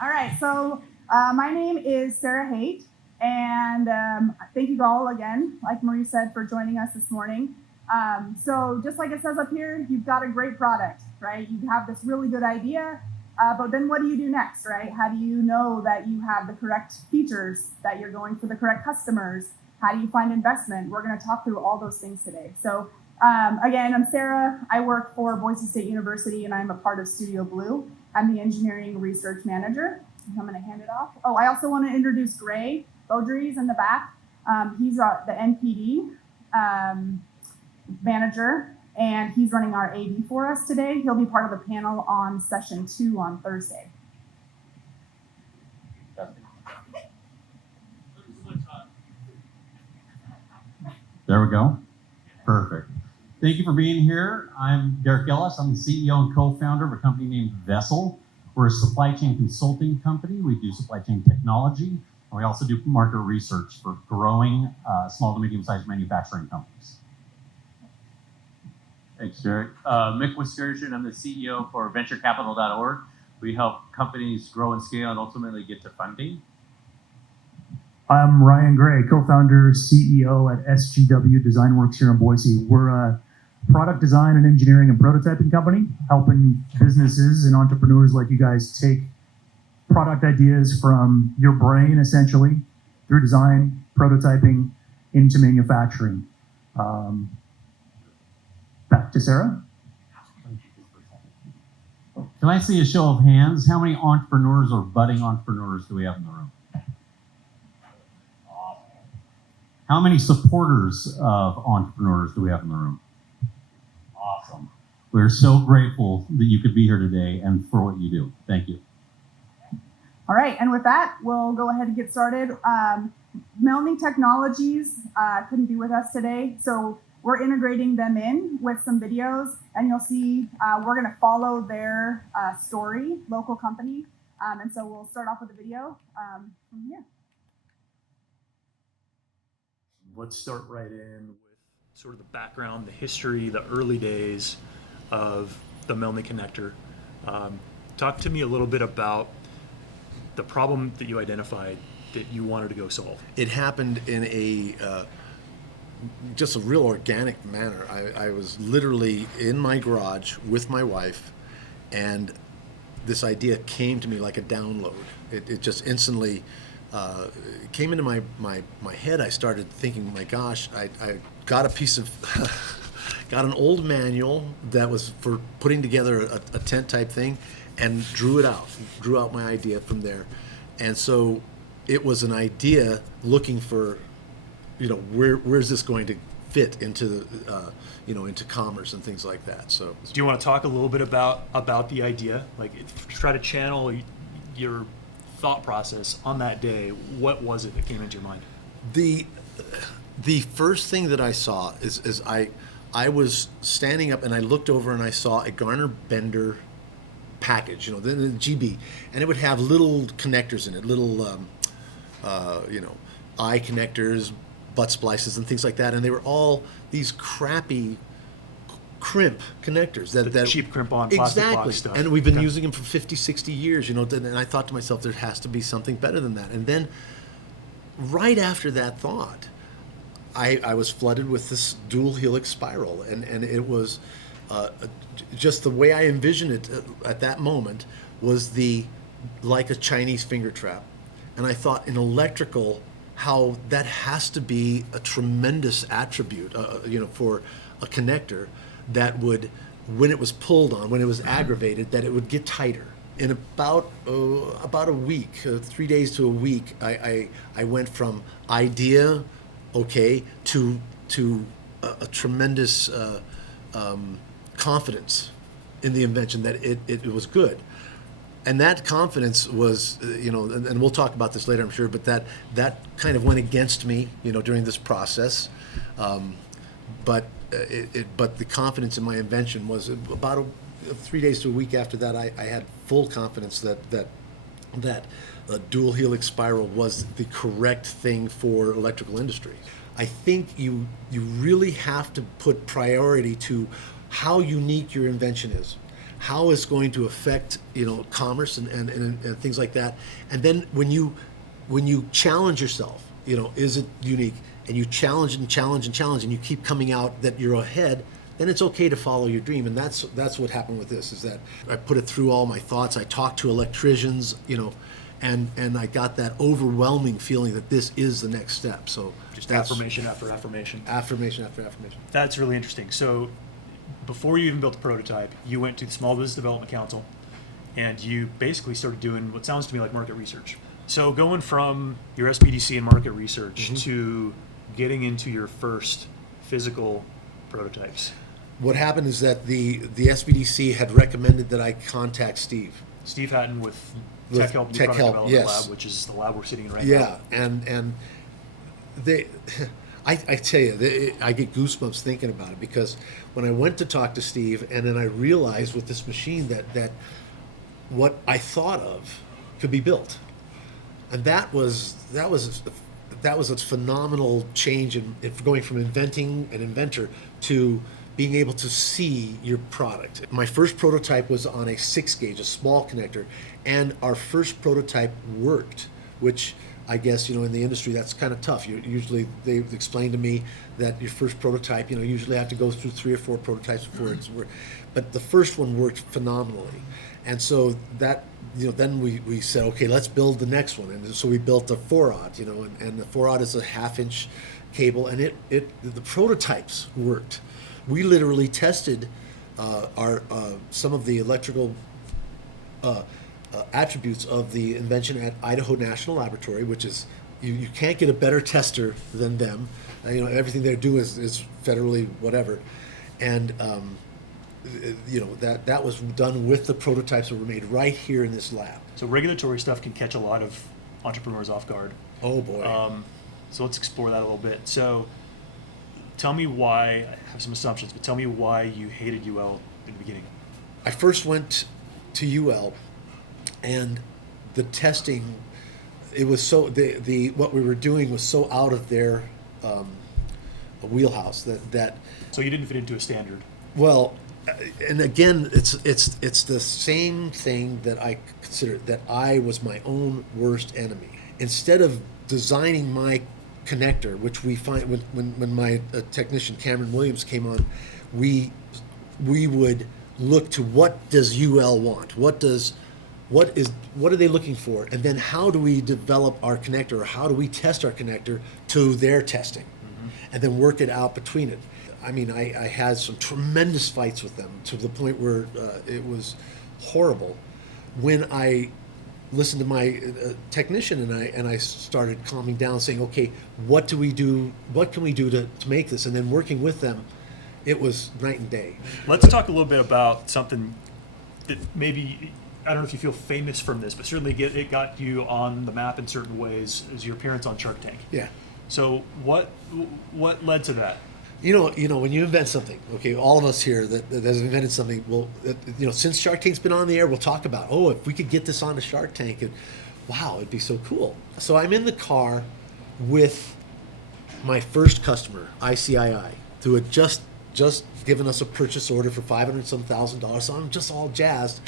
All right, so my name is Sarah Haight, and thank you all again, like Marie said, for joining us this morning. So just like it says up here, you've got a great product, right? You have this really good idea, but then what do you do next, right? How do you know that you have the correct features, that you're going for the correct customers? How do you find investment? We're going to talk through all those things today. So again, I'm Sarah. I work for Boise State University, and I'm a part of Studio Blue. I'm the engineering research manager. I'm going to hand it off. Oh, I also want to introduce Gray. Beaudry's in the back. He's the NPD manager, and he's running our AV for us today. He'll be part of the panel on session 2 on Thursday. There we go. Perfect. Thank you for being here. I'm Derik Ellis. I'm the CEO and co-founder of a company named Vessel. We're a supply chain consulting company. We do supply chain technology, and we also do market research for growing small to medium-sized manufacturing companies. Thanks, Derik. Mick Wiskerchen, I'm the CEO for venturecapital.org. We help companies grow and scale and ultimately get to funding. I'm Ryan Gray, co-founder, CEO at SGW DesignWorks here in Boise. We're a product design and engineering and prototyping company, helping businesses and entrepreneurs like you guys take product ideas from your brain, essentially, through design, prototyping, into manufacturing. Back to Sarah. Can I see a show of hands? How many entrepreneurs or budding entrepreneurs do we have in the room? How many supporters of entrepreneurs do we have in the room? Awesome. We're so grateful that you could be here today and for what you do. Thank you. All right, and with that, we'll go ahead and get started. Melni Technologies couldn't be with us today, so we're integrating them in with some videos, and you'll see we're going to follow their story, local company, and so we'll start off with a video from here. Let's start right in with sort of the background, the history, the early days of the Melni connector. Talk to me a little bit about the problem that you identified that you wanted to go solve. It happened in just a real organic manner. I was literally in my garage with my wife, and this idea came to me like a download. It just instantly came into my head. I started thinking, my gosh, I got a piece of, got an old manual that was for putting together a tent type thing, and drew out my idea from there. And so it was an idea looking for, where's this going to fit into, into commerce and things like that. So, do you want to talk a little bit about the idea? Like, try to channel your thought process on that day. What was it that came into your mind? The first thing that I saw is I was standing up and I looked over and I saw a Garner Bender package, the GB, and it would have little connectors in it, little eye connectors, butt splices, and things like that, and they were all these crappy crimp connectors that cheap crimp on plastic box stuff. And we've been using them for 50, 60 years, and I thought to myself, there has to be something better than that. And then right after that thought, I was flooded with this dual helix spiral, and it was just the way I envisioned it at that moment was like a Chinese finger trap. And I thought in electrical, how that has to be a tremendous attribute, for a connector that would, when it was pulled on, when it was aggravated, that it would get tighter. In about a week, 3 days to a week, I went from idea, okay, to a tremendous confidence in the invention that it was good. And that confidence was, and we'll talk about this later, I'm sure, but that kind of went against me, during this process. But the confidence in my invention was about 3 days to a week after that. I had full confidence that a dual helix spiral was the correct thing for electrical industry. I think you really have to put priority to how unique your invention is. how it's going to affect, commerce and things like that. And then when you challenge yourself, is it unique? And you challenge and challenge and challenge, and you keep coming out that you're ahead, then it's okay to follow your dream. And that's what happened with this, is that I put it through all my thoughts. I talked to electricians, and I got that overwhelming feeling that this is the next step. So Just affirmation after affirmation. Affirmation after affirmation. That's really interesting. So before you even built the prototype, you went to the Small Business Development Council, and you basically started doing what sounds to me like market research. So going from your SBDC and market research to getting into your first physical prototypes. What happened is that the SBDC had recommended that I contact Steve. Steve Hatton with With Tech Help New Tech Product Help, Development yes. Lab, which is the lab we're sitting in right now. Yeah, and they, I tell you, I get goosebumps thinking about it, because when I went to talk to Steve, and then I realized with this machine that what I thought of could be built, and that was a phenomenal change in going from inventing an inventor to being able to see your product. My first prototype was on a 6-gauge, a small connector, and our first prototype worked, which I guess, in the industry, that's kind of tough. They've explained to me that your first prototype, usually have to go through 3 or 4 prototypes before it's worked. But the first one worked phenomenally. And so that, then we said, okay, let's build the next one. And so we built a 4-aught, and the 4-aught is a 1/2-inch cable, and the prototypes worked. We literally tested some of the electrical attributes of the invention at Idaho National Laboratory, which is, you can't get a better tester than them. Everything they do is federally whatever, and that was done with the prototypes that were made right here in this lab. So regulatory stuff can catch a lot of entrepreneurs off guard. Oh boy. So let's explore that a little bit. So tell me why, I have some assumptions, but tell me why you hated UL in the beginning. I first went to UL, and the testing, it was so, what we were doing was so out of their wheelhouse that So you didn't fit into a standard. well, and again, it's the same thing that I consider, that I was my own worst enemy. Instead of designing my connector, which we find when my technician Cameron Williams came on, we would look to what does UL want, what are they looking for, and then how do we develop our connector, or how do we test our connector to their testing, and then work it out between it. I mean, I had some tremendous fights with them, to the point where it was horrible. When I listened to my technician, and I started calming down, saying, okay, what can we do to make this, and then working with them, it was night and day. Let's talk a little bit about something that maybe, I don't know if you feel famous from this, but certainly it got you on the map in certain ways, as your appearance on Shark Tank. Yeah. So what led to that? You know, when you invent something, okay, all of us here that has invented something, well, since Shark Tank's been on the air, we'll talk about, if we could get this onto Shark Tank, and wow, it'd be so cool. So I'm in the car with my first customer, ICII, who had just given us a purchase order for $500,000. So I'm just all jazzed,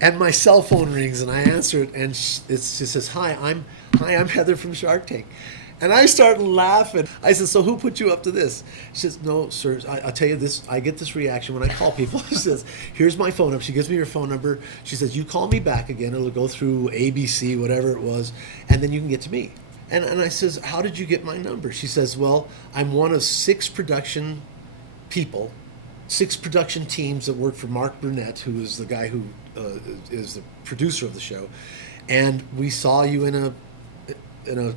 and my cell phone rings, and I answer it, and she says, "Hi, I'm Heather from Shark Tank." And I started laughing. I said, "So who put you up to this?" She says, "No, sir, I'll tell you this. I get this reaction when I call people." She says, "Here's my phone number." She gives me her phone number. She says, "You call me back again. It'll go through ABC, whatever it was, and then you can get to me." And I says, "How did you get my number?" She says, "Well, I'm one of 6 production people, 6 production teams that work for Mark Burnett, who is the guy who is the producer of the show, and we saw you in a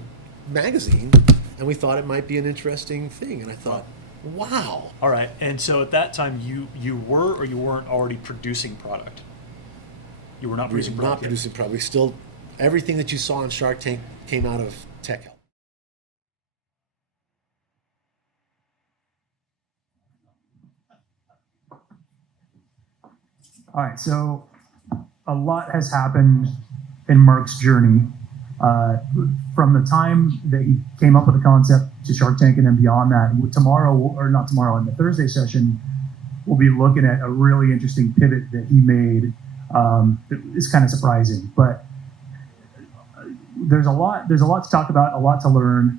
magazine, and we thought it might be an interesting thing." And I thought, wow. All right. And so at that time, you were or you weren't already producing product? You were not producing product? Not producing product. We still, everything that you saw on Shark Tank came out of Tech Help. All right, so a lot has happened in Mark's journey. From the time that he came up with the concept to Shark Tank, and then beyond that, in the Thursday session, we'll be looking at a really interesting pivot that he made. That is kind of surprising, but there's a lot to talk about, a lot to learn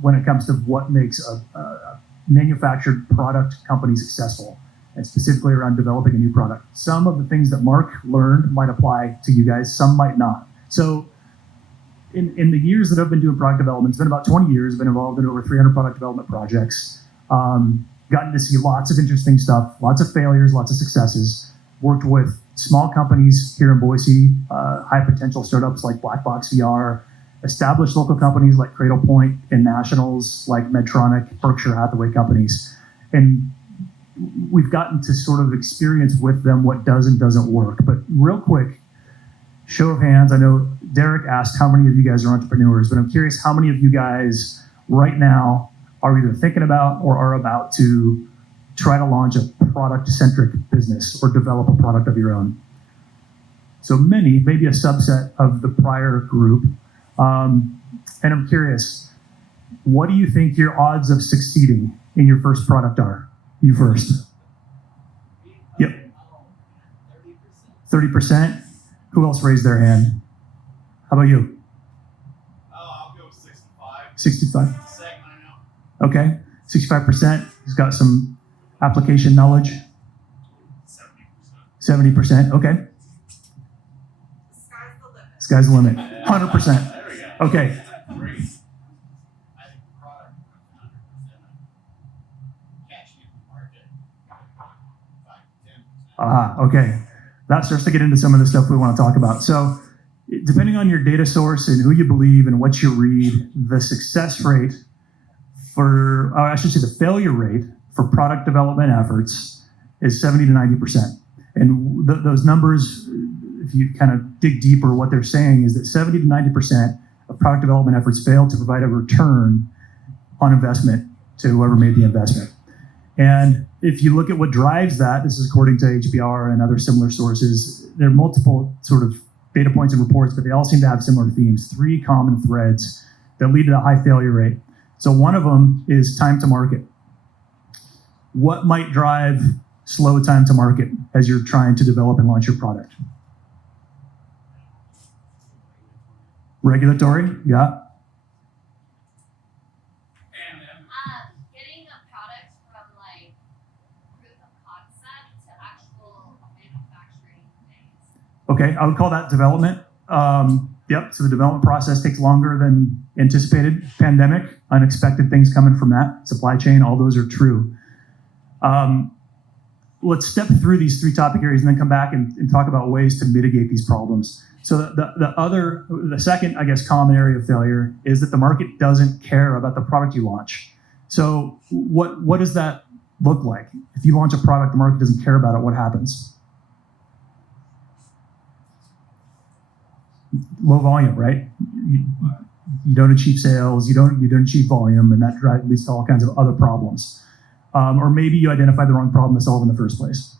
when it comes to what makes a manufactured product company successful, and specifically around developing a new product. Some of the things that Mark learned might apply to you guys, some might not. So in the years that I've been doing product development, it's been about 20 years, I've been involved in over 300 product development projects, gotten to see lots of interesting stuff, lots of failures, lots of successes, worked with small companies here in Boise, high potential startups like Blackbox VR, established local companies like Cradlepoint and nationals like Medtronic, Berkshire Hathaway companies. And we've gotten to sort of experience with them what does and doesn't work. But real quick, show of hands, I know Derik asked how many of you guys are entrepreneurs, but I'm curious how many of you guys right now are either thinking about or are about to try to launch a product-centric business or develop a product of your own. So many, maybe a subset of the prior group. And I'm curious, what do you think your odds of succeeding in your first product are? You first. Yep. 30%. Who else raised their hand? How about you? I'll go 65. 65. Second, I know. Okay. 65%. He's got some application knowledge. 70%. 70%. Okay. Sky's the limit. Sky's the limit. 100%. There we go. Okay. That's great. I think product 100%. Catching it in the market. 5 to 10%. Okay. That starts to get into some of the stuff we want to talk about. So, depending on your data source and who you believe and what you read, the success rate for, or I should say the failure rate for product development efforts is 70 to 90%. And those numbers, if you kind of dig deeper, what they're saying is that 70 to 90% of product development efforts fail to provide a return on investment to whoever made the investment. And if you look at what drives that, this is according to HBR and other similar sources, there are multiple sort of data points and reports, but they all seem to have similar themes, 3 common threads that lead to that high failure rate. So one of them is time to market. What might drive slow time to market as you're trying to develop and launch your product? Regulatory, yeah. Getting a product from like proof of concept to actual manufacturing phase. Okay, I would call that development. Yep, so the development process takes longer than anticipated. Pandemic, unexpected things coming from that. Supply chain, all those are true. Let's step through these 3 topic areas and then come back and talk about ways to mitigate these problems. So the second, I guess, common area of failure is that the market doesn't care about the product you launch. So what does that look like? If you launch a product, the market doesn't care about it, what happens? Low volume, right? You don't achieve sales, you don't achieve volume, and that leads to all kinds of other problems. Or maybe you identified the wrong problem to solve in the first place.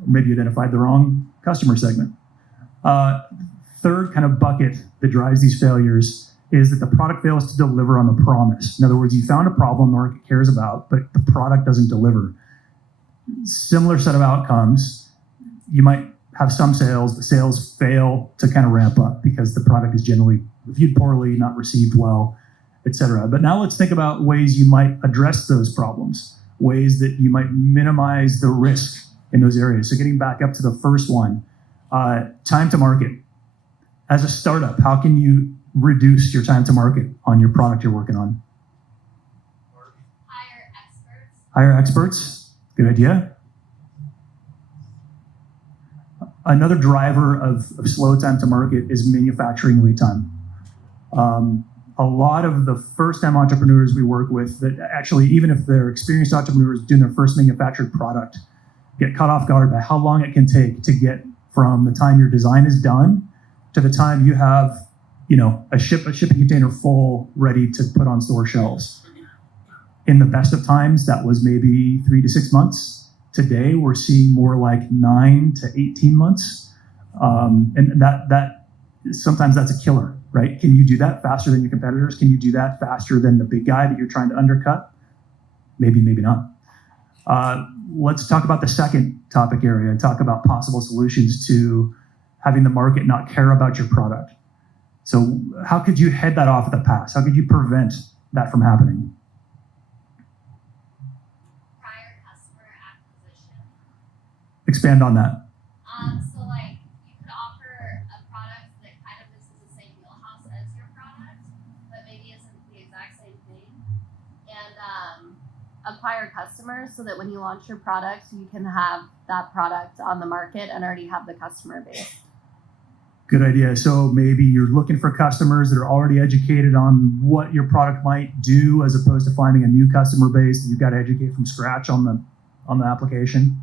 Or maybe you identified the wrong customer segment. Third kind of bucket that drives these failures is that the product fails to deliver on the promise. In other words, you found a problem the market cares about, but the product doesn't deliver. Similar set of outcomes. You might have some sales, but sales fail to kind of ramp up because the product is generally reviewed poorly, not received well, etc. But now let's think about ways you might address those problems, ways that you might minimize the risk in those areas. So getting back up to the first one, time to market. As a startup, how can you reduce your time to market on your product you're working on? Hire experts. Hire experts, good idea. Another driver of slow time to market is manufacturing lead time. A lot of the first-time entrepreneurs we work with that actually, even if they're experienced entrepreneurs doing their first manufactured product, get caught off guard by how long it can take to get from the time your design is done to the time you have, a shipping container full, ready to put on store shelves. In the best of times, that was maybe 3 to 6 months. Today, we're seeing more like 9 to 18 months. And that sometimes that's a killer, right? Can you do that faster than your competitors? Can you do that faster than the big guy that you're trying to undercut? Maybe, maybe not. Let's talk about the second topic area and talk about possible solutions to having the market not care about your product. So how could you head that off at the pass? How could you prevent that from happening? Prior customer acquisition. Expand on that. So like you could offer a product that kind of is in the same wheelhouse as your product, but maybe isn't the exact same thing. And acquire customers so that when you launch your product, you can have that product on the market and already have the customer base. Good idea. So maybe you're looking for customers that are already educated on what your product might do, as opposed to finding a new customer base that you've got to educate from scratch on the application.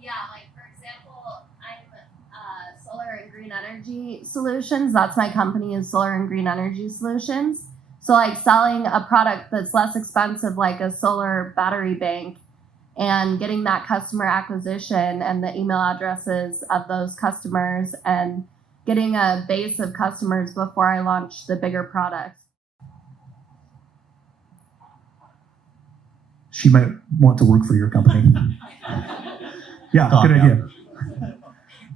Yeah, like for example, I'm Solar and Green Energy Solutions. That's my company, is Solar and Green Energy Solutions. So like selling a product that's less expensive, like a solar battery bank, and getting that customer acquisition and the email addresses of those customers and getting a base of customers before I launch the bigger product. She might want to work for your company. Yeah, good idea.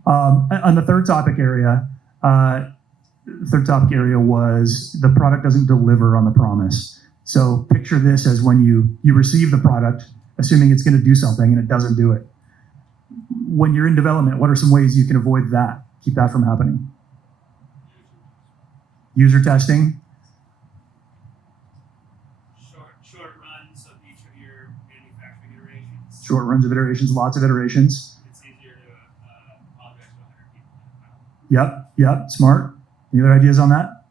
On the third topic area was the product doesn't deliver on the promise. So picture this as when you receive the product, assuming it's going to do something and it doesn't do it. When you're in development, what are some ways you can avoid that? Keep that from happening. User testing. Short runs of each of your manufacturing iterations. Short runs of iterations, lots of iterations. It's easier to apologize to 100 people. Yep, smart. Any other ideas on that?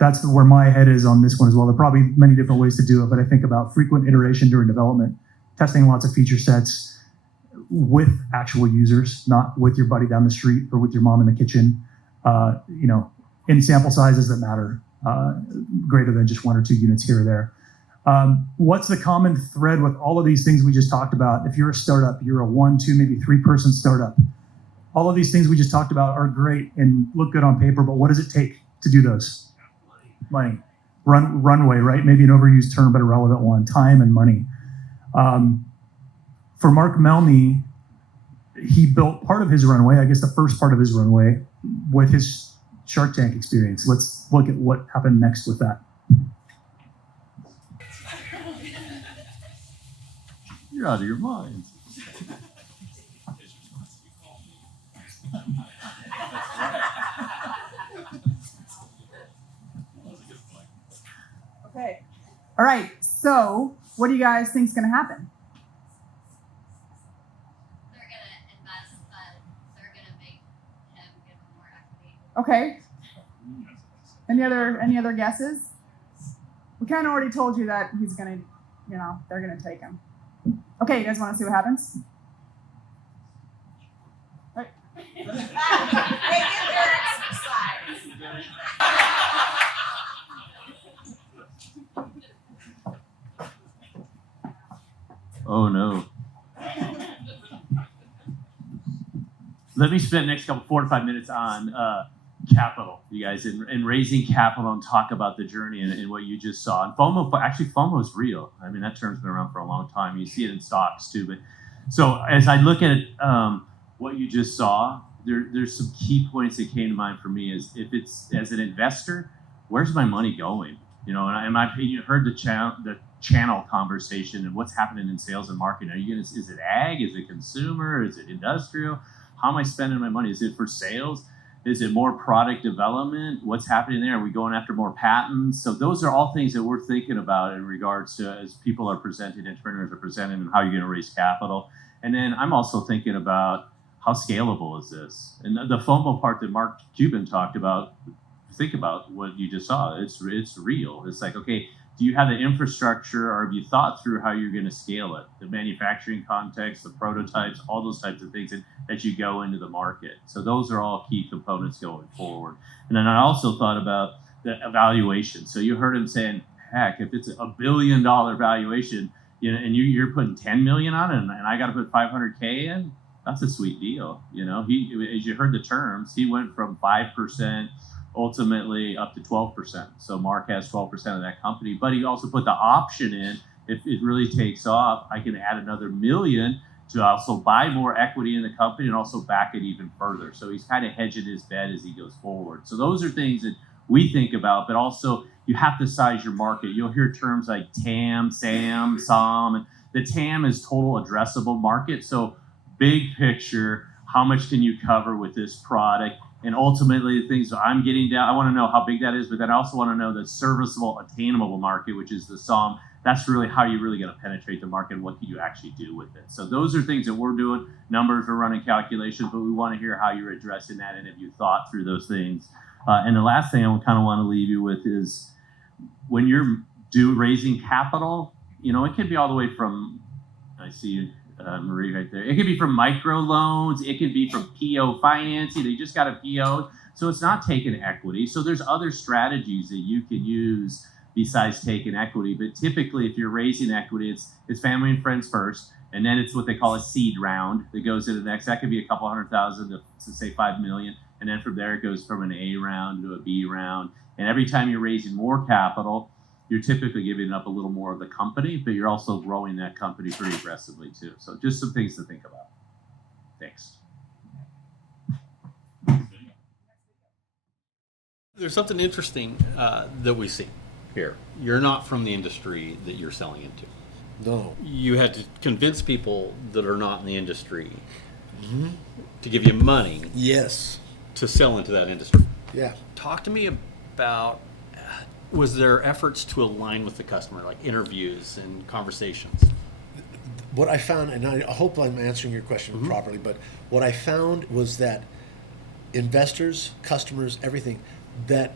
That's where my head is on this one as well. There are probably many different ways to do it, but I think about frequent iteration during development, testing lots of feature sets with actual users, not with your buddy down the street or with your mom in the kitchen, in sample sizes that matter, greater than just 1 or 2 units here or there. What's the common thread with all of these things we just talked about? If you're a startup, you're a 1, 2, maybe 3-person startup. All of these things we just talked about are great and look good on paper, but what does it take to do those? Money. Runway, right? Maybe an overused term, but a relevant one. Time and money. For Mark Melni, he built part of his runway, I guess the first part of his runway, with his Shark Tank experience. Let's look at what happened next with that. You're out of your mind. Okay. All right. So, what do you guys think is going to happen? They're gonna invest, but they're gonna make him give them more equity. Okay. Any other guesses? We kind of already told you that he's gonna, they're gonna take him. Okay, you guys want to see what happens? All right. Oh no. Let me spend the next 4 to 5 minutes on capital, you guys, and raising capital, and talk about the journey and what you just saw. And FOMO is real. I mean, that term's been around for a long time. You see it in stocks too. But so as I look at what you just saw, there's some key points that came to mind for me. Is if it's as an investor, where's my money going? You heard the channel conversation and what's happening in sales and marketing. Is it ag? Is it consumer? Is it industrial? How am I spending my money? Is it for sales? Is it more product development? What's happening there? Are we going after more patents? So those are all things that we're thinking about in regards to as people are presenting, entrepreneurs are presenting, and how you're going to raise capital. And then I'm also thinking about how scalable is this? And the FOMO part that Mark Cuban talked about, think about what you just saw. It's real. It's like, okay, do you have the infrastructure, or have you thought through how you're going to scale it? The manufacturing context, the prototypes, all those types of things as you go into the market. So those are all key components going forward. And then I also thought about the evaluation. So you heard him saying, heck, if it's $1 billion valuation, and you're putting 10 million on it, and I got to put 500K in, that's a sweet deal. He, as you heard the terms, he went from 5% ultimately up to 12%. So Mark has 12% of that company, but he also put the option in if it really takes off, I can add another $1 million to also buy more equity in the company and also back it even further. So he's kind of hedging his bet as he goes forward. So those are things that we think about, but also you have to size your market. You'll hear terms like TAM, SAM, SOM. And the TAM is total addressable market. So big picture, how much can you cover with this product? And ultimately, the things I'm getting down, I want to know how big that is, but then I also want to know the serviceable, attainable market, which is the SOM. That's really how you're really going to penetrate the market and what can you actually do with it. So those are things that we're doing. Numbers, we're running calculations, but we want to hear how you're addressing that and if you thought through those things. And the last thing I kind of want to leave you with is when you're raising capital, you know, it can be all the way from, I see Marie right there. It could be from micro loans. It could be from PO financing. They just got a PO. So it's not taking equity. So there's other strategies that you can use besides taking equity. But typically, if you're raising equity, it's family and friends first. And then it's what they call a seed round that goes into the next. That could be a couple $100,000 to say 5 million. And then from there, it goes from an A round to a B round. And every time you're raising more capital, you're typically giving up a little more of the company, but you're also growing that company pretty aggressively too. So just some things to think about. Thanks. There's something interesting that we see here. You're not from the industry that you're selling into. No. You had to convince people that are not in the industry to give you money Yes. to sell into that industry. Yeah. Talk to me about, was there efforts to align with the customer, like interviews and conversations? What I found, and I hope I'm answering your question properly, but what I found was that investors, customers, everything, that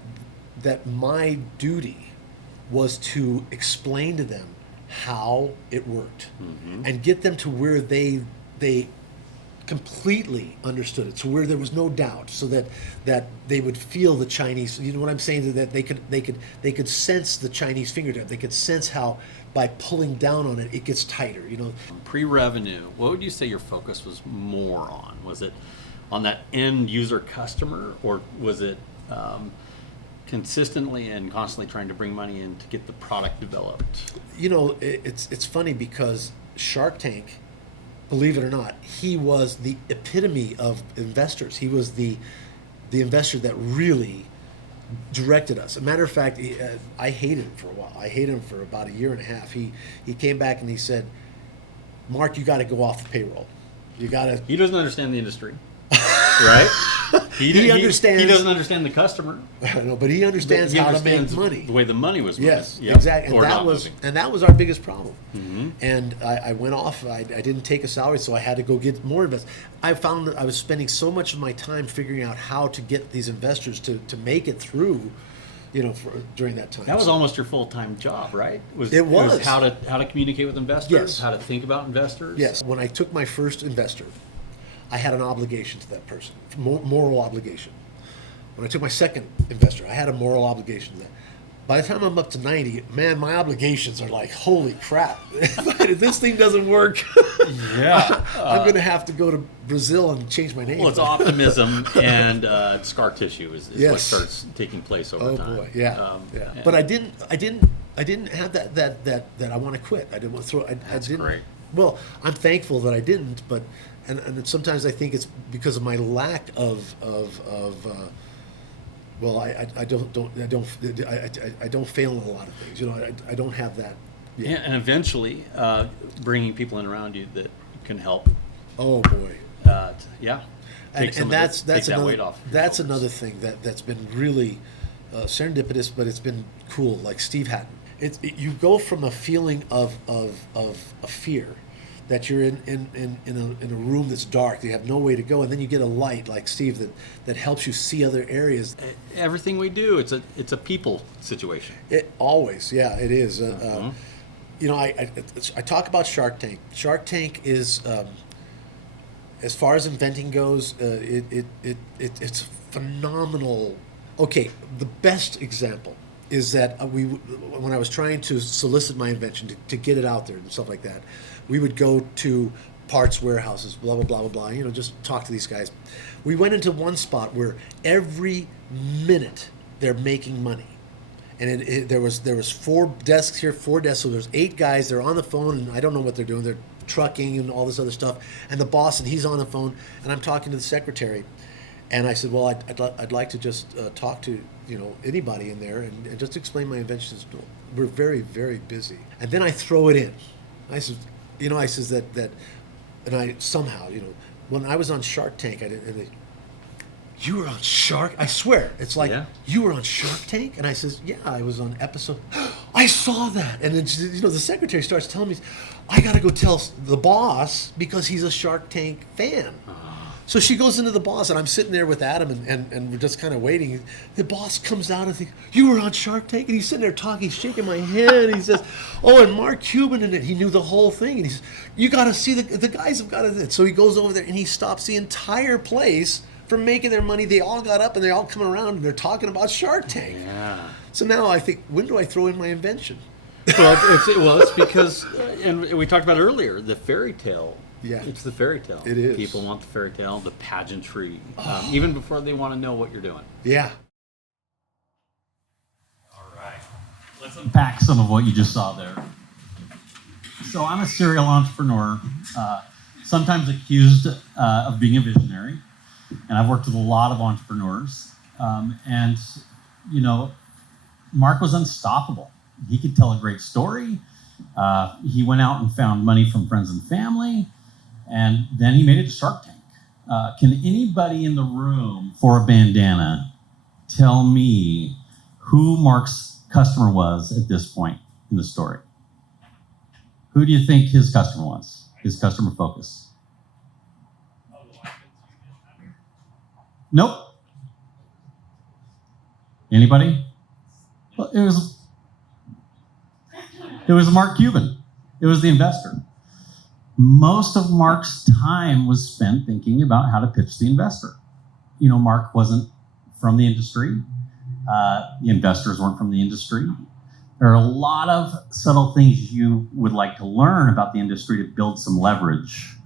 my duty was to explain to them how it worked and get them to where they completely understood it, so where there was no doubt, so that they would feel the Chinese. You know what I'm saying? That they could sense the Chinese fingertip. They could sense how by pulling down on it, it gets tighter. You know, Pre-revenue, what would you say your focus was more on? Was it on that end user customer, or was it consistently and constantly trying to bring money in to get the product developed? you know, it's funny because Shark Tank, believe it or not, he was the epitome of investors. He was the investor that really directed us. As a matter of fact, I hated him for a while. I hated him for about 1.5 years. He came back and he said, "Mark, you got to go off the payroll. You got to." He doesn't understand the industry, right? He understands. He doesn't understand the customer. No, but he understands He how understands to make money. the way the money was moving. Yes, Yep. exactly, Or and not moving. that was our biggest problem. Mhm. And I went off. I didn't take a salary, so I had to go get more investors. I found that I was spending so much of my time figuring out how to get these investors to make it through, during that time. That was almost your full-time job, right? It was. how to communicate with investors, Yes. how to think about investors. Yes. When I took my first investor, I had an obligation to that person, moral obligation. When I took my second investor, I had a moral obligation to that. By the time I'm up to 90, man, my obligations are like, holy crap! If this thing doesn't work, Yeah. I'm going to have to go to Brazil and change my name. Well, it's optimism and scar tissue is what Yes. starts taking place over Oh time. boy, yeah, yeah. and But I didn't have that I want to quit. I didn't want to throw. That's I didn't. great. Well, I'm thankful that I didn't, but and sometimes I think it's because of my lack of well, I don't fail in a lot of things. I don't have that. Yeah, and eventually bringing people in around you that can help. Oh boy. Yeah. And that's take that another weight off your that's shoulders. another thing that's been really serendipitous, but it's been cool. Like Steve Hatton, you go from a feeling of a fear that you're in a room that's dark, you have no way to go, and then you get a light like Steve that helps you see other areas. Everything we do, it's a people situation. It always, yeah, it is. I talk about Shark Tank. Shark Tank is. As far as inventing goes, it's phenomenal. Okay, the best example is that when I was trying to solicit my invention to get it out there and stuff like that, we would go to parts warehouses, blah blah blah blah blah. Just talk to these guys. We went into one spot where every minute they're making money, And there was 4 desks here, 4 desks, so there's 8 guys. They're on the phone, and I don't know what they're doing. They're trucking and all this other stuff. And the boss, and he's on the phone, and I'm talking to the secretary. And I said, well, I'd like to just talk to anybody in there and just explain my inventions. We're very, very busy. And then I throw it in. I said, I says that, and I somehow, when I was on Shark Tank, you were on Shark? I swear, it's like, Yeah. You were on Shark Tank? And I says, yeah, I was on episode. I saw that. And then, the secretary starts telling me, I got to go tell the boss because he's a Shark Tank fan. So she goes into the boss, and I'm sitting there with Adam, and we're just kind of waiting. The boss comes out and thinks, you were on Shark Tank? And he's sitting there talking, shaking my head. He says, oh, and Mark Cuban in it. He knew the whole thing. And he says, you got to see, the guys have got to. So he goes over there, and he stops the entire place from making their money. They all got up, and they're all coming around, and they're talking about Shark Tank. Yeah. So now I think, when do I throw in my invention? Well, it's because, and we talked about earlier, the fairy tale. Yeah. It's the fairy tale. It is. People want the fairy tale, the pageantry, even before they want to know what you're doing. Yeah. All right. Let's unpack some of what you just saw there. So I'm a serial entrepreneur, sometimes accused of being a visionary, and I've worked with a lot of entrepreneurs. And Mark was unstoppable. He could tell a great story. He went out and found money from friends and family, and then he made it to Shark Tank. Can anybody in the room for a bandana tell me who Mark's customer was at this point in the story? Who do you think his customer was? His customer focus? Nope. Anybody? Well, it was Mark Cuban. It was the investor. Most of Mark's time was spent thinking about how to pitch the investor. Mark wasn't from the industry. The investors weren't from the industry. There are a lot of subtle things you would like to learn about the industry to build some leverage.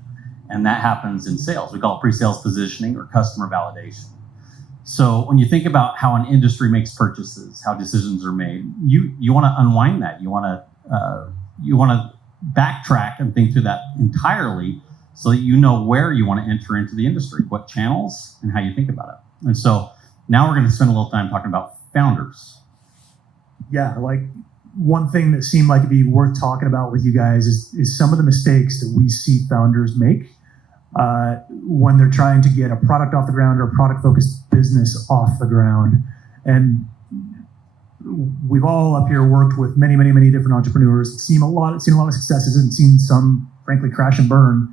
And that happens in sales. We call it pre-sales positioning or customer validation. So when you think about how an industry makes purchases, how decisions are made, you want to unwind that. You want to backtrack and think through that entirely so that you know where you want to enter into the industry, what channels, and how you think about it. And so now we're going to spend a little time talking about founders. Yeah, like one thing that seemed like it'd be worth talking about with you guys is some of the mistakes that we see founders make when they're trying to get a product off the ground or a product-focused business off the ground. And we've all up here worked with many, many, many different entrepreneurs, seen a lot of successes and seen some, frankly, crash and burn.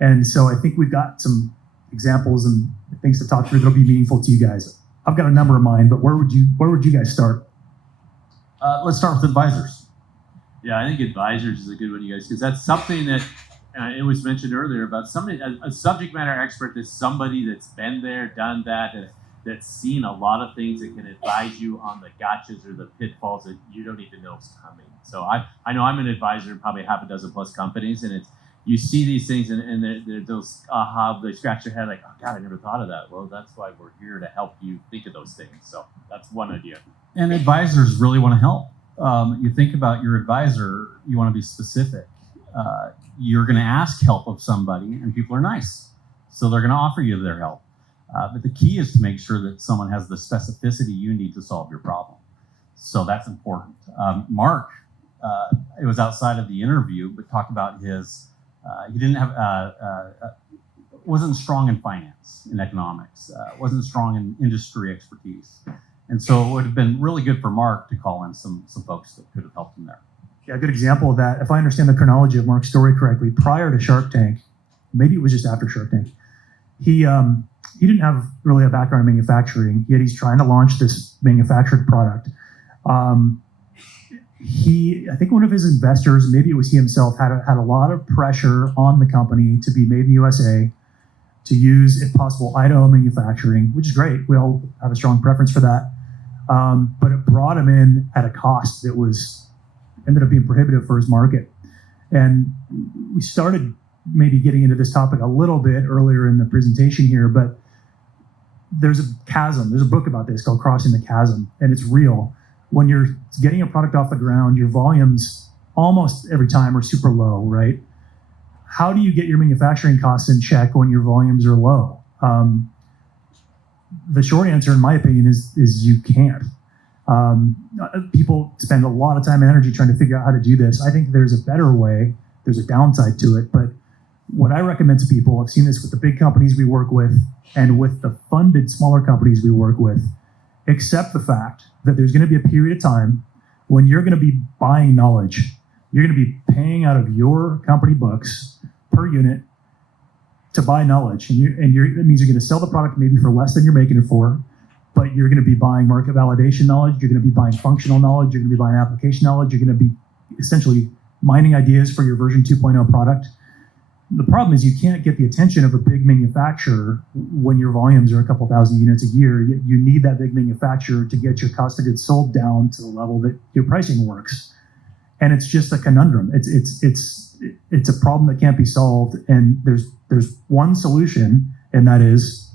And so I think we've got some examples and things to talk through that'll be meaningful to you guys. I've got a number of mine, but where would you guys start? Let's start with advisors. Yeah, I think advisors is a good one, you guys, because that's something that it was mentioned earlier about somebody, a subject matter expert is somebody that's been there, done that, that's seen a lot of things that can advise you on the gotchas or the pitfalls that you don't even know is coming. So I know I'm an advisor in probably half a dozen plus companies, and it's you see these things and they're those they scratch their head like, oh God, I never thought of that. Well, that's why we're here to help you think of those things. So that's one idea. And advisors really want to help. You think about your advisor, you want to be specific. You're going to ask help of somebody, and people are nice. So they're going to offer you their help. But the key is to make sure that someone has the specificity you need to solve your problem. So that's important. Mark, it was outside of the interview, but talked about he didn't have, wasn't strong in finance, in economics, wasn't strong in industry expertise. And so it would have been really good for Mark to call in some folks that could have helped him there. Yeah, a good example of that, if I understand the chronology of Mark's story correctly, prior to Shark Tank, maybe it was just after Shark Tank, he didn't have really a background in manufacturing, yet he's trying to launch this manufactured product. I think one of his investors, maybe it was he himself, had a lot of pressure on the company to be made in the USA, to use, if possible, Idaho manufacturing, which is great. We all have a strong preference for that. But it brought him in at a cost that ended up being prohibitive for his market. And we started maybe getting into this topic a little bit earlier in the presentation here, but there's a chasm. There's a book about this called Crossing the Chasm, and it's real. when you're getting a product off the ground, your volumes almost every time are super low, right? How do you get your manufacturing costs in check when your volumes are low? The short answer, in my opinion, is you can't. People spend a lot of time and energy trying to figure out how to do this. I think there's a better way. There's a downside to it, but what I recommend to people, I've seen this with the big companies we work with and with the funded smaller companies we work with, accept the fact that there's going to be a period of time when you're going to be buying knowledge. You're going to be paying out of your company books per unit to buy knowledge. And that means you're going to sell the product maybe for less than you're making it for, but you're going to be buying market validation knowledge. You're going to be buying functional knowledge. You're going to be buying application knowledge. You're going to be essentially mining ideas for your version 2.0 product. The problem is you can't get the attention of a big manufacturer when your volumes are a couple thousand units a year. You need that big manufacturer to get your cost of goods sold down to the level that your pricing works. And it's just a conundrum. It's a problem that can't be solved. And there's one solution, and that is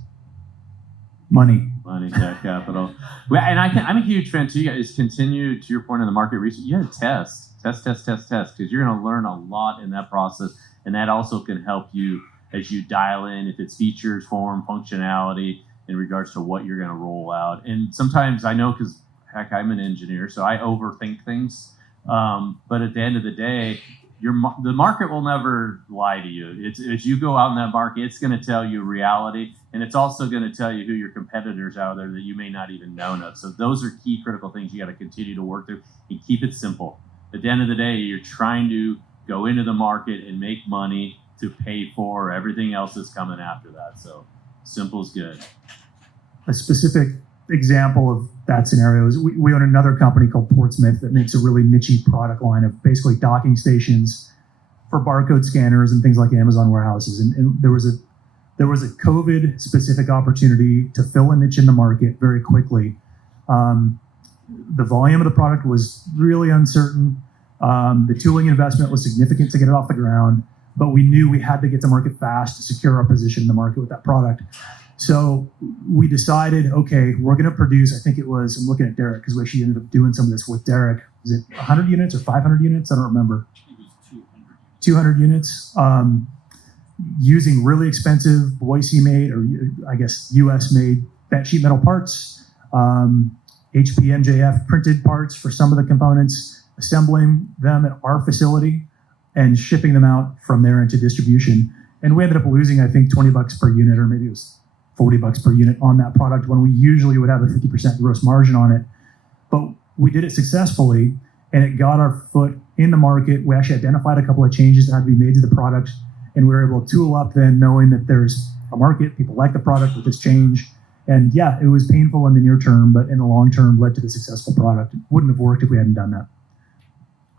money. Money, capital. Well, and I'm a huge fan too. You guys continue to your point on the market research. You got to test, because you're going to learn a lot in that process. And that also can help you as you dial in if it's features, form, functionality in regards to what you're going to roll out. And sometimes I know, because heck, I'm an engineer, so I overthink things. But at the end of the day, the market will never lie to you. As you go out in that market, it's going to tell you reality, and it's also going to tell you who your competitors are there that you may not even know of. So those are key critical things you got to continue to work through and keep it simple. At the end of the day, you're trying to go into the market and make money to pay for everything else that's coming after that. So simple is good. A specific example of that scenario is we own another company called Portsmouth that makes a really niche product line of basically docking stations for barcode scanners and things like Amazon warehouses. And there was a COVID specific opportunity to fill a niche in the market very quickly. The volume of the product was really uncertain. The tooling investment was significant to get it off the ground, but we knew we had to get to market fast to secure our position in the market with that product. So we decided, okay, we're going to produce, I think it was, I'm looking at Derik because we actually ended up doing some of this with Derik. Was it 100 units or 500 units? I don't remember. It was 200. 200 units, using really expensive Boise made, or I guess US made sheet metal parts, HP MJF printed parts for some of the components, assembling them at our facility and shipping them out from there into distribution. And we ended up losing, I think, $20 per unit, or maybe it was $40 per unit on that product when we usually would have a 50% gross margin on it. But we did it successfully, and it got our foot in the market. We actually identified a couple of changes that had to be made to the product, and we were able to tool up then knowing that there's a market, people like the product with this change. And yeah, it was painful in the near term, but in the long term led to the successful product. It wouldn't have worked if we hadn't done that.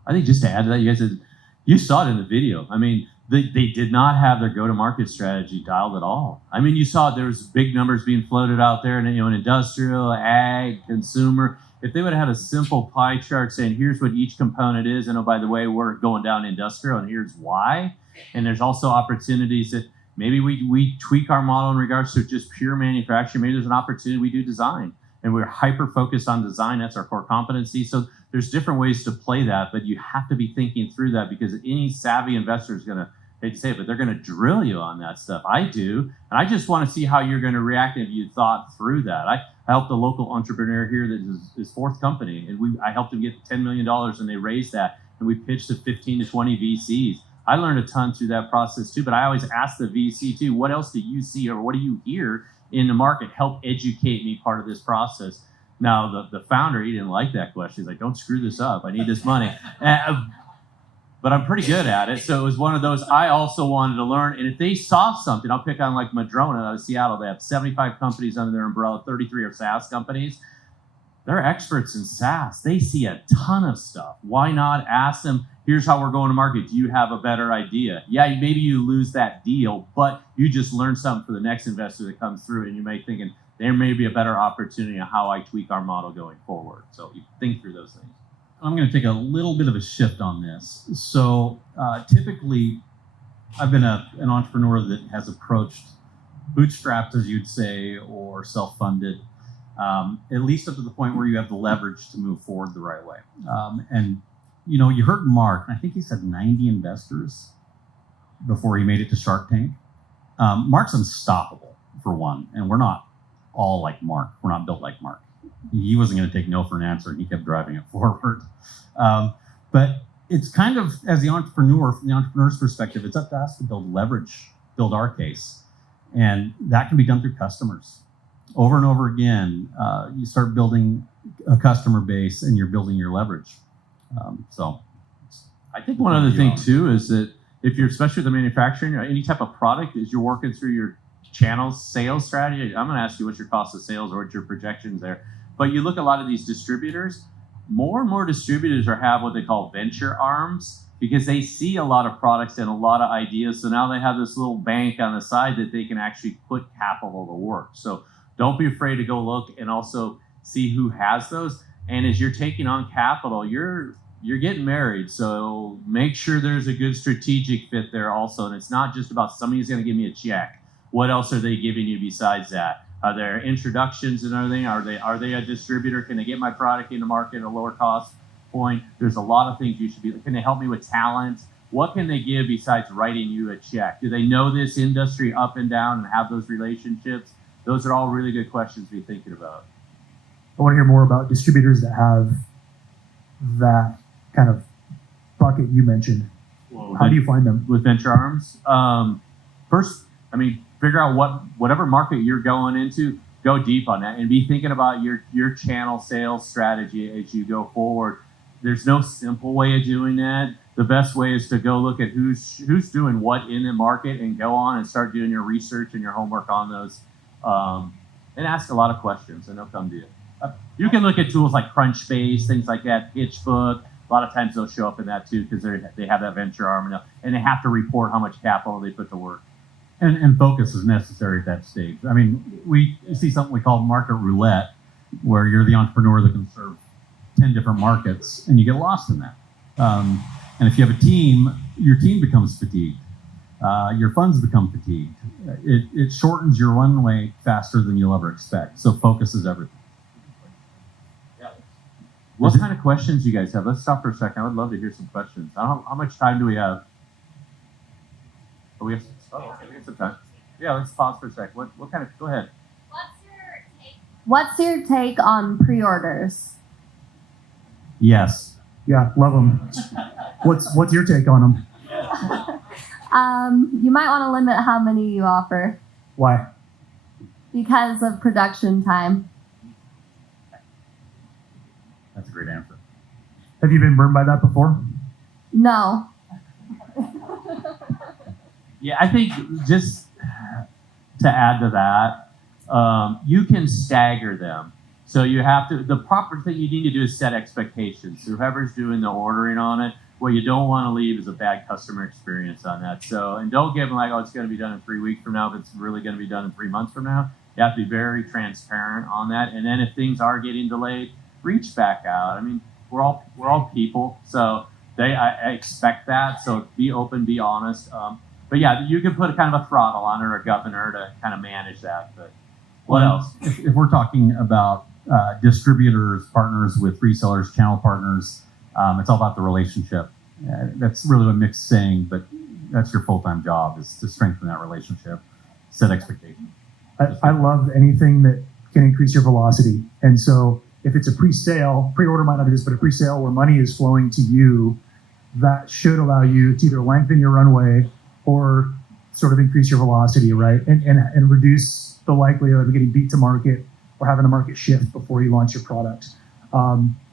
I think just to add to that, you saw it in the video. I mean, they did not have their go-to-market strategy dialed at all. I mean, you saw there was big numbers being floated out there, and in industrial, ag, consumer. If they would have had a simple pie chart saying, here's what each component is, and oh, by the way, we're going down industrial, and here's why. And there's also opportunities that maybe we tweak our model in regards to just pure manufacturing. Maybe there's an opportunity we do design, and we're hyper-focused on design. That's our core competency. So there's different ways to play that, but you have to be thinking through that, because any savvy investor is going to, hate to say it, but they're going to drill you on that stuff. I do, and I just want to see how you're going to react if you thought through that. I helped a local entrepreneur here that is his fourth company, and I helped him get $10 million, and they raised that, and we pitched to 15 to 20 VCs. I learned a ton through that process too, but I always ask the VC too, what else do you see or what do you hear in the market? Help educate me part of this process. Now, the founder, he didn't like that question. He's like, don't screw this up. I need this money. But I'm pretty good at it. So it was one of those, I also wanted to learn. And if they saw something, I'll pick on like Madrona out of Seattle. They have 75 companies under their umbrella, 33 are SaaS companies. They're experts in SaaS. They see a ton of stuff. Why not ask them, here's how we're going to market. Do you have a better idea? Yeah, maybe you lose that deal, but you just learned something for the next investor that comes through, and you may be thinking, there may be a better opportunity on how I tweak our model going forward. So you think through those things. I'm going to take a little bit of a shift on this. So typically, I've been an entrepreneur that has approached bootstrapped, as you'd say, or self-funded. at least up to the point where you have the leverage to move forward the right way. And you heard Mark, and I think he said 90 investors before he made it to Shark Tank. Mark's unstoppable, for one, and we're not all like Mark. We're not built like Mark. He wasn't going to take no for an answer, and he kept driving it forward. But it's kind of, as the entrepreneur, from the entrepreneur's perspective, it's up to us to build leverage, build our case. And that can be done through customers. Over and over again, you start building a customer base and you're building your leverage. I think one other thing too is that if you're, especially with the manufacturing or any type of product, as you're working through your channels sales strategy, I'm going to ask you what's your cost of sales or what's your projections there. But you look at a lot of these distributors, more and more distributors have what they call venture arms, because they see a lot of products and a lot of ideas. So now they have this little bank on the side that they can actually put capital to work. So don't be afraid to go look and also see who has those. And as you're taking on capital, you're getting married. So make sure there's a good strategic fit there also. And it's not just about somebody's going to give me a check. What else are they giving you besides that? Are there introductions and everything? Are they a distributor? Can they get my product in the market at a lower cost point? There's a lot of things you should be. Can they help me with talent? What can they give besides writing you a check? Do they know this industry up and down and have those relationships? Those are all really good questions to be thinking about. I want to hear more about distributors that have that kind of bucket you mentioned. Well, How do you find them? with venture arms? First, figure out whatever market you're going into, go deep on that and be thinking about your channel sales strategy as you go forward. There's no simple way of doing that. The best way is to go look at who's doing what in the market and go on and start doing your research and your homework on those, and ask a lot of questions and they'll come to you. You can look at tools like Crunchbase, things like that, PitchBook. A lot of times they'll show up in that too because they have that venture arm and they have to report how much capital they put to work. And focus is necessary at that stage. We see something we call market roulette, where you're the entrepreneur that can serve 10 different markets, and you get lost in that. And if you have a team, your team becomes fatigued. Your funds become fatigued. It shortens your runway faster than you'll ever expect. So focus is everything. What kind of questions you guys have? Let's stop for a second. I would love to hear some questions. How much time do we have? We have some time. Yeah, let's pause for a second. What kind of? Go ahead. What's your take on pre-orders? Yes. Yeah, love them. What's your take on them? You might want to limit how many you offer Why? because of production time. That's a great answer. Have you been burned by that before? No. Yeah, I think just to add to that, you can stagger them. So you have to, the proper thing you need to do is set expectations. Whoever's doing the ordering on it, what you don't want to leave is a bad customer experience on that. So, and don't give them like, oh, it's going to be done in 3 weeks from now, but it's really going to be done in 3 months from now. You have to be very transparent on that. And then if things are getting delayed, reach back out. We're all people, so I expect that. So be open, be honest. But yeah, you can put a kind of a throttle on it or a governor to kind of manage that. But what else? If we're talking about distributors, partners with resellers, channel partners, it's all about the relationship. That's really what Mick's saying, but that's your full-time job, is to strengthen that relationship, set expectations. I love anything that can increase your velocity. And so if it's a pre-sale, pre-order might not be this, but a pre-sale where money is flowing to you, that should allow you to either lengthen your runway or sort of increase your velocity, right? And reduce the likelihood of getting beat to market or having the market shift before you launch your product.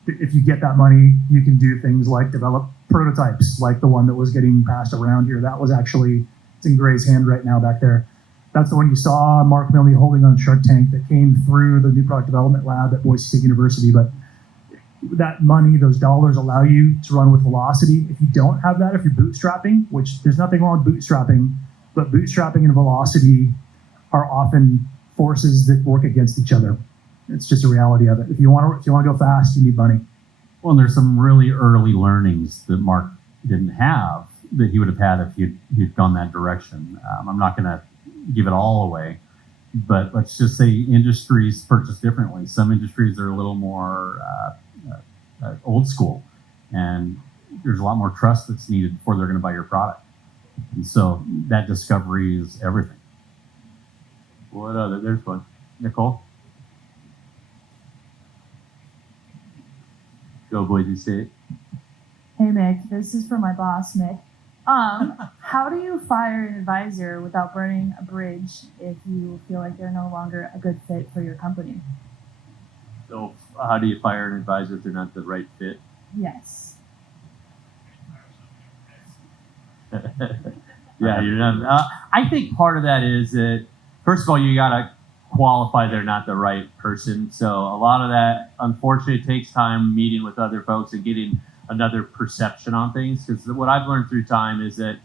If you get that money, you can do things like develop prototypes, like the one that was getting passed around here. That was actually, it's in Gray's hand right now back there. That's the one you saw Mark Melni holding on Shark Tank that came through the new product development lab at Boise State University. But that money, those dollars allow you to run with velocity. If you don't have that, if you're bootstrapping, which there's nothing wrong with bootstrapping, but bootstrapping and velocity are often forces that work against each other. It's just a reality of it. If you want to go fast, you need money. Well, and there's some really early learnings that Mark didn't have that he would have had if he'd gone that direction. I'm not going to give it all away, but let's just say industries purchase differently. Some industries are a little more old school, and there's a lot more trust that's needed before they're going to buy your product. And so that discovery is everything. What other? There's one. Nicole? Go Boise State. Hey Mick, this is for my boss, Mick. How do you fire an advisor without burning a bridge if you feel like they're no longer a good fit for your company? So how do you fire an advisor if they're not the right fit? Yes. Yeah, you're not. I think part of that is that, first of all, you got to qualify they're not the right person. So a lot of that, unfortunately, takes time meeting with other folks and getting another perception on things. Because what I've learned through time is that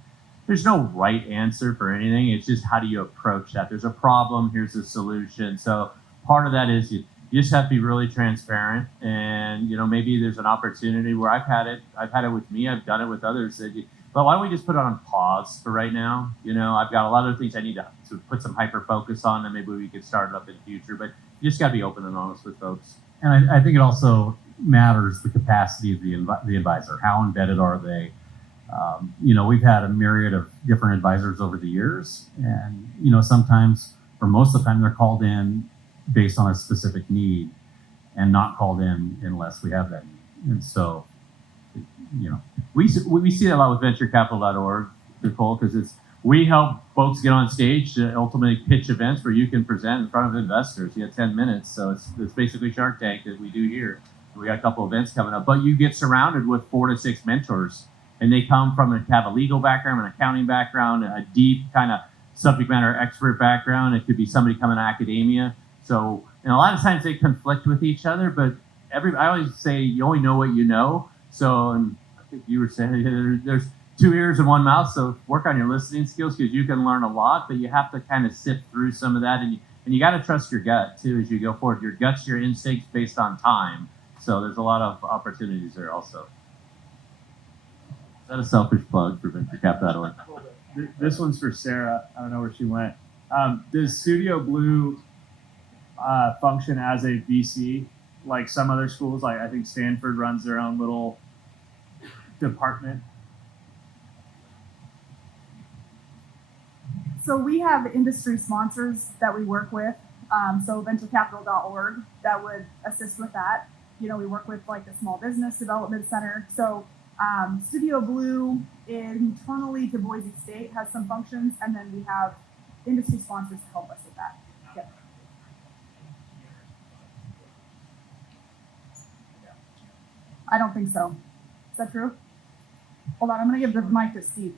there's no right answer for anything. It's just how do you approach that? There's a problem, here's a solution. So part of that is you just have to be really transparent. And maybe there's an opportunity where I've had it with me, I've done it with others. But why don't we just put it on pause for right now? I've got a lot of things I need to put some hyper focus on, and maybe we could start it up in the future. But you just got to be open and honest with folks. And I think it also matters the capacity of the advisor. How embedded are they? We've had a myriad of different advisors over the years, and sometimes, or most of the time, they're called in based on a specific need, and not called in unless we have that need. And so, we see that a lot with venturecapital.org, Nicole, because we help folks get on stage to ultimately pitch events where you can present in front of investors. You have 10 minutes, so it's basically Shark Tank that we do here. We got a couple events coming up, but you get surrounded with 4 to 6 mentors, and they come from a legal background, an accounting background, a deep kind of subject matter expert background. It could be somebody coming out of academia. So, a lot of times they conflict with each other, but I always say you only know what you know. So, and I think you were saying there's 2 ears and 1 mouth. So work on your listening skills, because you can learn a lot, but you have to kind of sift through some of that, and you got to trust your gut too as you go forward. Your gut's your instincts based on time. So there's a lot of opportunities there also. Is that a selfish plug for venturecap.org? This one's for Sarah. I don't know where she went. Does Studio Blue function as a VC like some other schools? Like I think Stanford runs their own little department. So we have industry sponsors that we work with. So venturecapital.org that would assist with that. We work with like the Small Business Development Center. So Studio Blue internally to Boise State has some functions, and then we have industry sponsors to help us with that. Yep. I don't think so. Is that true? Hold on, I'm going to give the mic to Steve.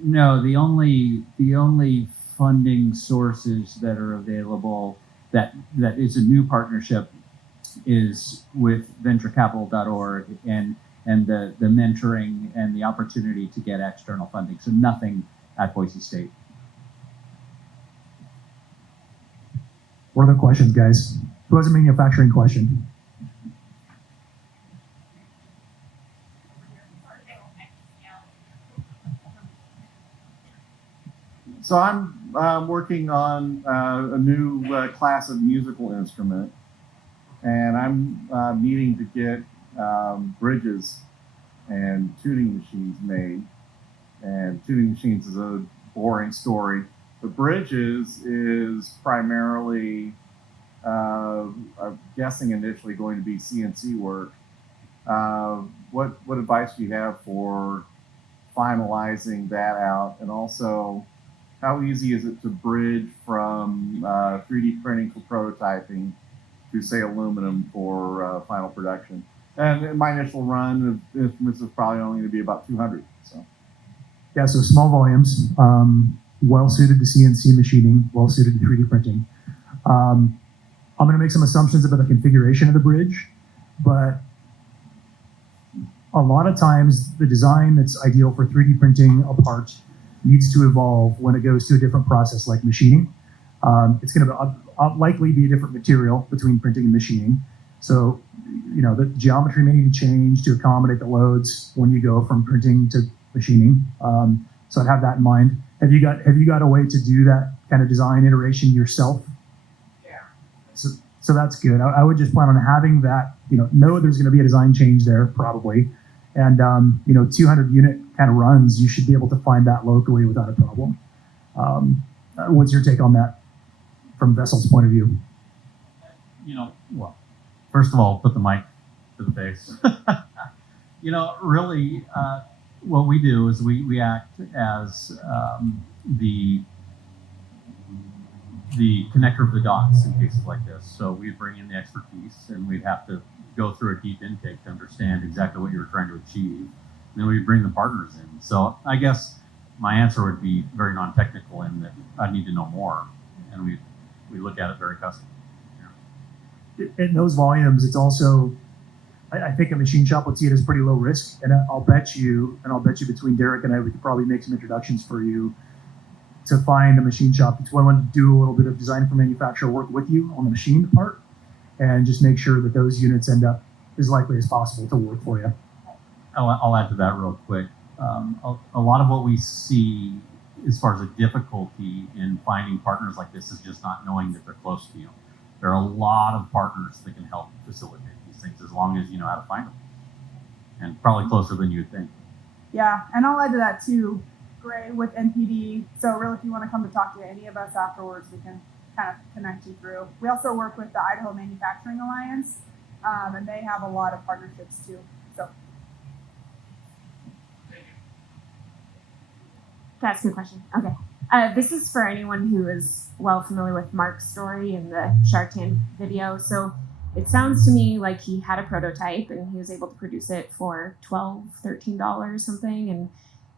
No, the only funding sources that are available that is a new partnership is with venturecapital.org and the mentoring and the opportunity to get external funding. So nothing at Boise State. What other questions, guys? Who has a manufacturing question? So I'm working on a new class of musical instrument, and I'm needing to get bridges and tuning machines made. And tuning machines is a boring story. The bridges is primarily, I'm guessing initially going to be CNC work. What advice do you have for finalizing that out? And also, how easy is it to bridge from 3D printing for prototyping to, say, aluminum for final production? And my initial run of instruments is probably only going to be about 200. So. Yeah, so small volumes, well suited to CNC machining, well suited to 3D printing. I'm going to make some assumptions about the configuration of the bridge, but a lot of times the design that's ideal for 3D printing a part needs to evolve when it goes to a different process like machining. It's going to likely be a different material between printing and machining. So, the geometry may need to change to accommodate the loads when you go from printing to machining. So I'd have that in mind. Have you got a way to do that kind of design iteration yourself? Yeah. So that's good. I would just plan on having that, know there's going to be a design change there probably. And, 200 unit kind of runs, you should be able to find that locally without a problem. What's your take on that from Vessel's point of view? Well, first of all, put the mic to the face. Really, what we do is we act as the connector of the dots in cases like this. So we bring in the expertise, and we'd have to go through a deep intake to understand exactly what you were trying to achieve. And then we bring the partners in. So I guess my answer would be very non-technical in that I need to know more, and we look at it very custom. In those volumes, it's also, I think a machine shop would see it as pretty low risk, and I'll bet you between Derik and I, we could probably make some introductions for you to find a machine shop that's willing to do a little bit of design for manufacturer work with you on the machine part, and just make sure that those units end up as likely as possible to work for you. I'll add to that real quick. A lot of what we see as far as the difficulty in finding partners like this is just not knowing that they're close to you. There are a lot of partners that can help facilitate these things as long as you know how to find them, and probably closer than you'd think. Yeah, and I'll add to that too, Gray, with NPD. So really, if you want to come to talk to any of us afterwards, we can kind of connect you through. We also work with the Idaho Manufacturing Alliance, and they have a lot of partnerships too. So. Can I ask you a question? Okay. This is for anyone who is well familiar with Mark's story in the Shark Tank video. So it sounds to me like he had a prototype and he was able to produce it for $12, $13 something. And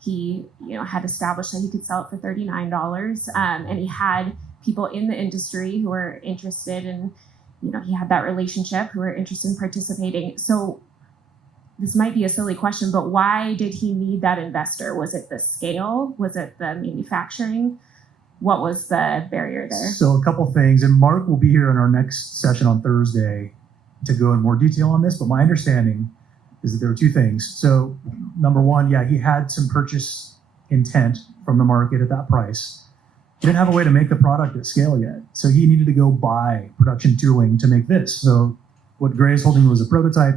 he, had established that he could sell it for $39. And he had people in the industry who were interested in, he had that relationship who were interested in participating. So this might be a silly question, but why did he need that investor? Was it the scale? Was it the manufacturing? What was the barrier there? So a couple things, and Mark will be here in our next session on Thursday to go in more detail on this, but my understanding is that there were two things. So number one, he had some purchase intent from the market at that price. He didn't have a way to make the product at scale yet. So he needed to go buy production tooling to make this. So what Gray is holding was a prototype.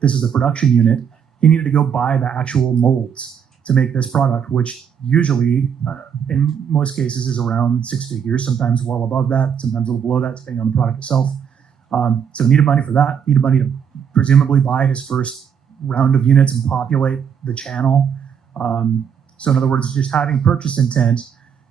This is the production unit. He needed to go buy the actual molds to make this product, which usually, in most cases, is around 6 figures, sometimes well above that, sometimes a little below that, depending on the product itself. So needed money for that, needed money to presumably buy his first round of units and populate the channel. So in other words, just having purchase intent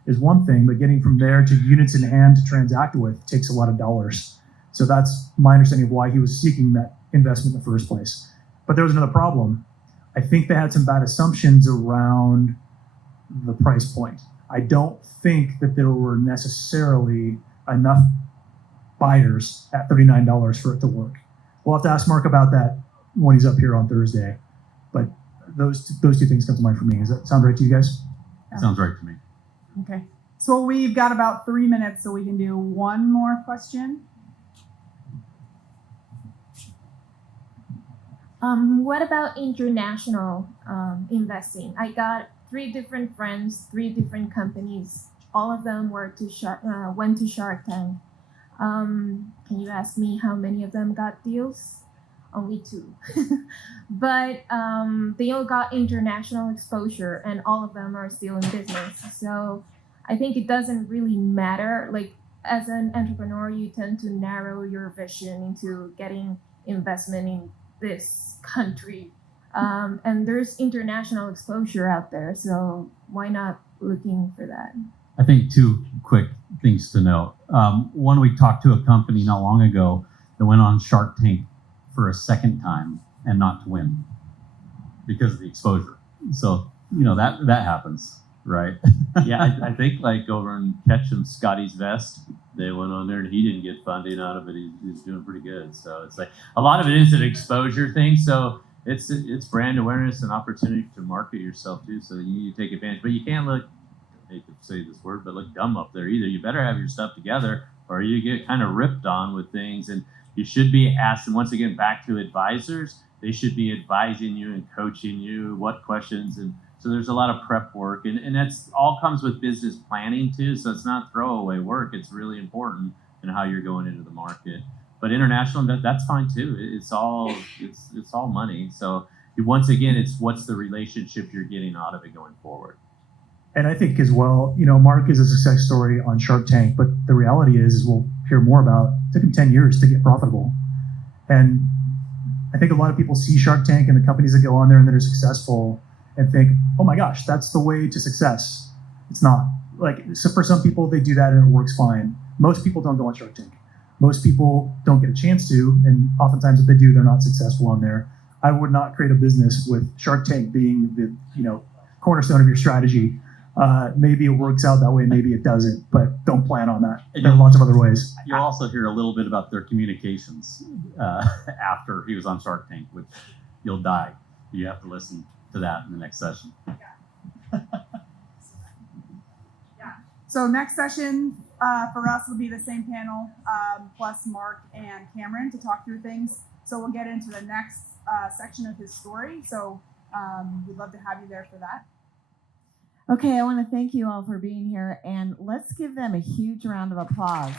is one thing, but getting from there to units in hand to transact with takes a lot of dollars. So that's my understanding of why he was seeking that investment in the first place. But there was another problem. I think they had some bad assumptions around the price point. I don't think that there were necessarily enough buyers at $39 for it to work. We'll have to ask Mark about that when he's up here on Thursday. But those two things come to mind for me. Does that sound right to you guys? Sounds right to me. Okay. So we've got about 3 minutes, so we can do one more question. What about international investing? I got 3 different friends, 3 different companies. All of them went to Shark Tank. Can you ask me how many of them got deals? Only 2. But they all got international exposure, and all of them are still in business. So I think it doesn't really matter. Like, as an entrepreneur, you tend to narrow your vision into getting investment in this country, and there's international exposure out there, so why not looking for that? I think 2 quick things to note. One, we talked to a company not long ago that went on Shark Tank for a second time and not to win because of the exposure. So that happens, right? Yeah, I think like over in Ketchum, Scotty's Vest, they went on there and he didn't get funding out of it. He's doing pretty good. So it's like a lot of it is an exposure thing. So it's brand awareness and opportunity to market yourself too. So you need to take advantage, but you can't look, I hate to say this word, but look dumb up there either. You better have your stuff together or you get kind of ripped on with things. And you should be asking, once again, back to advisors, they should be advising you and coaching you what questions and So there's a lot of prep work, and that's all comes with business planning too. So it's not throwaway work. It's really important in how you're going into the market. But international, that's fine too. It's all money. So once again, it's what's the relationship you're getting out of it going forward. And I think as well, Mark is a success story on Shark Tank, but the reality is we'll hear more about, it took him 10 years to get profitable. And I think a lot of people see Shark Tank and the companies that go on there and that are successful and think, oh my gosh, that's the way to success. It's not. So for some people, they do that and it works fine. Most people don't go on Shark Tank. Most people don't get a chance to, and oftentimes if they do, they're not successful on there. I would not create a business with Shark Tank being the cornerstone of your strategy. Maybe it works out that way, maybe it doesn't, but don't plan on that. There are lots of other ways. You'll also hear a little bit about their communications after he was on Shark Tank, which you'll die. You have to listen to that in the next session. So next session for us will be the same panel, plus Mark and Cameron to talk through things. So we'll get into the next section of his story. So we'd love to have you there for that. Okay, I want to thank you all for being here, and let's give them a huge round of applause.